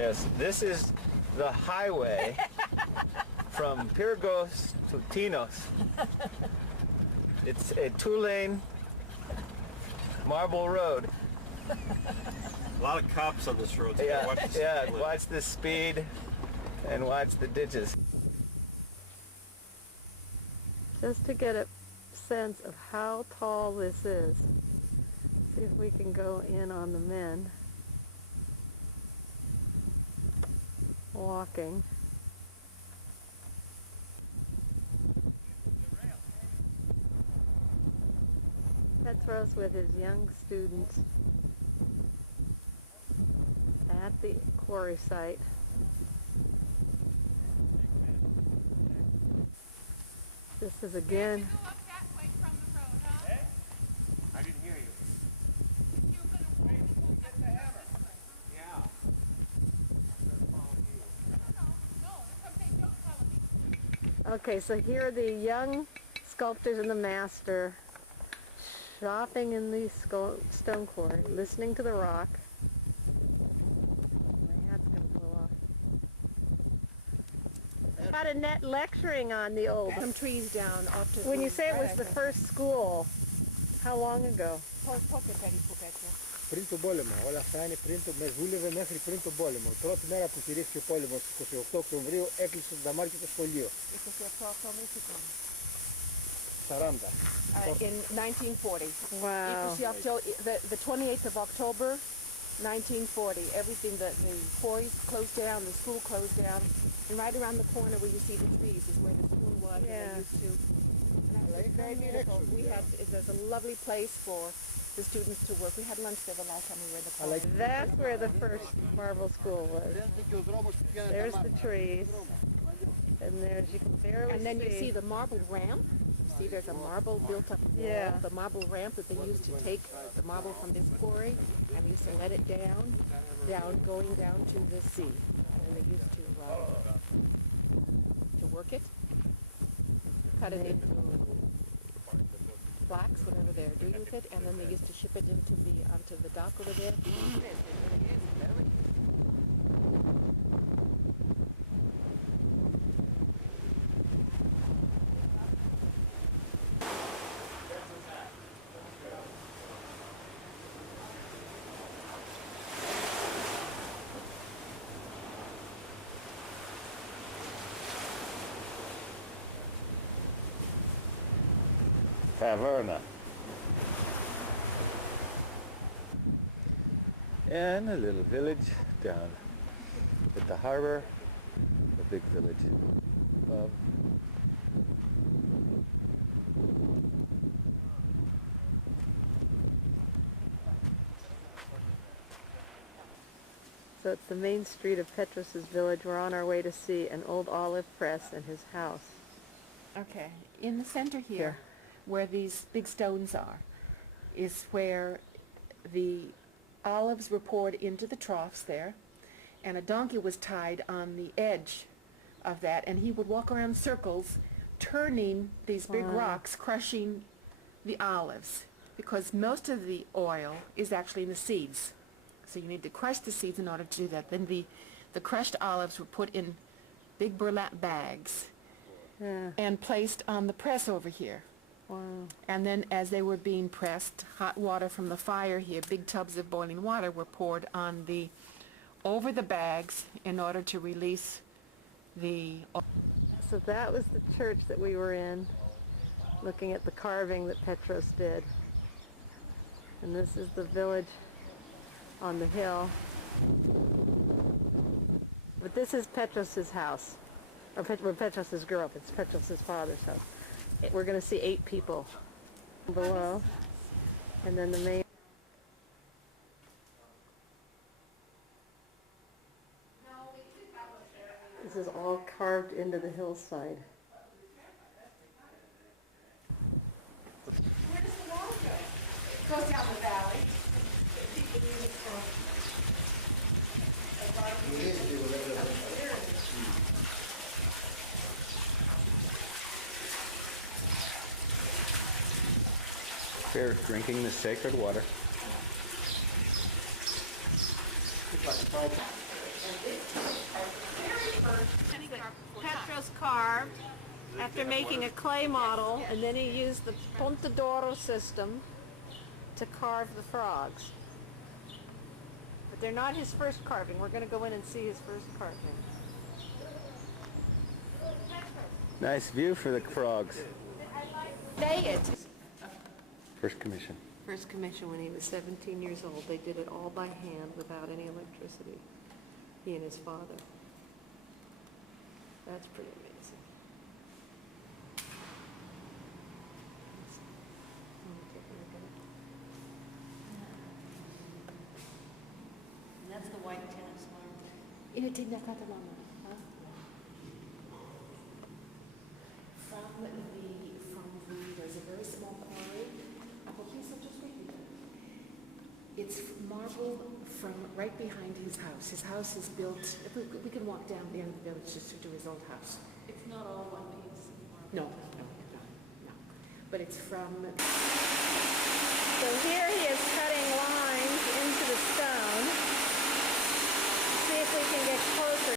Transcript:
Yes, this is the highway from Pyrgos to Tinos. It's a 2-lane marble road. A lot of cops on this road. So Yeah, watch the yeah. speed Watch the speed and watch the ditches. Just to get a sense of how tall this is. See if we can go in on the men walking. Petros with his young students at the quarry site. This is again. Go up that way from the road, huh? I didn't hear you. You're going to walk up the hammer. Yeah. No, something don't follow me. Okay, so here are the young sculptors and the master shopping in the stone quarry, listening to the rock. My hat's going to blow off. Got a net lecturing on the old. Some trees down off to When you say it was the first school, how long ago? Πότε περίπου, Πέτρο? Πριν τον πόλεμο. Όλα αυτά είναι με δούλευε μέχρι πριν τον πόλεμο. Η πρώτη μέρα που κηρύχθηκε ο πόλεμος, 28 Οκτωβρίου, έκλεισε το Νταμάρκι το σχολείο. 28 Οκτώβρη τι χρόνο? 40. In 1940. Wow. 28 the 28th of October, 1940. Everything, the quarries closed down, the school closed down, and right around the corner where you see the trees is where the school was. Yeah. And they used to. And it's very beautiful. There's a lovely place for the students to work. We had lunch there the last time we were in the quarry. That's where the first marble school was. There's the trees. And there's, you can barely And then you see the marble ramp. See, there's a marble built up wall, Yeah. the marble ramp that they used to take the marble from this quarry, and they used to let it down, going down to the sea. And they used to work it, cut it into blocks, whatever they're doing with it, and then they used to ship it onto the dock over there. Taverna. And a little village down at the harbor, a big village above. So it's the main street of Petros's village. We're on our way to see an old olive press and his house. Okay, in the center here, where these big stones are, is where the olives were poured into the troughs there, and a donkey was tied on the edge of that, and he would walk around circles, turning these big rocks, crushing the olives, because most of the oil is actually in the seeds. So you need to crush the seeds in order to do that. Then the crushed olives were put in big burlap bags and placed on the press over here. Wow. And then as they were being pressed, hot water from the fire here, big tubs of boiling water were poured on over the bags in order to release the oil. So that was the church that we were in, looking at the carving that Petros did. And this is the village on the hill. But this is Petros's house, or where Petros grew up. It's Petros's father's house. We're going to see 8 people below, and then the main. This is all carved into the hillside. Where does the water go? It goes down the valley. People use it for They're drinking the sacred water. Petro's carved after making a clay model, and then he used the Pontadoro system to carve the frogs. But they're not his first carving. We're going to go in and see his first carving. Nice view for the frogs. Say it. First commission. First commission when he was 17 years old. They did it all by hand without any electricity. He and his father. That's pretty amazing. Let me take a look at it. And that's the white tennis marble. Inatin na katalama. There's a very small quarry. It's marble from right behind his house. His house is built, if we can walk down the end of the village just to his old house. It's not all one piece. No. But it's from, So here he is cutting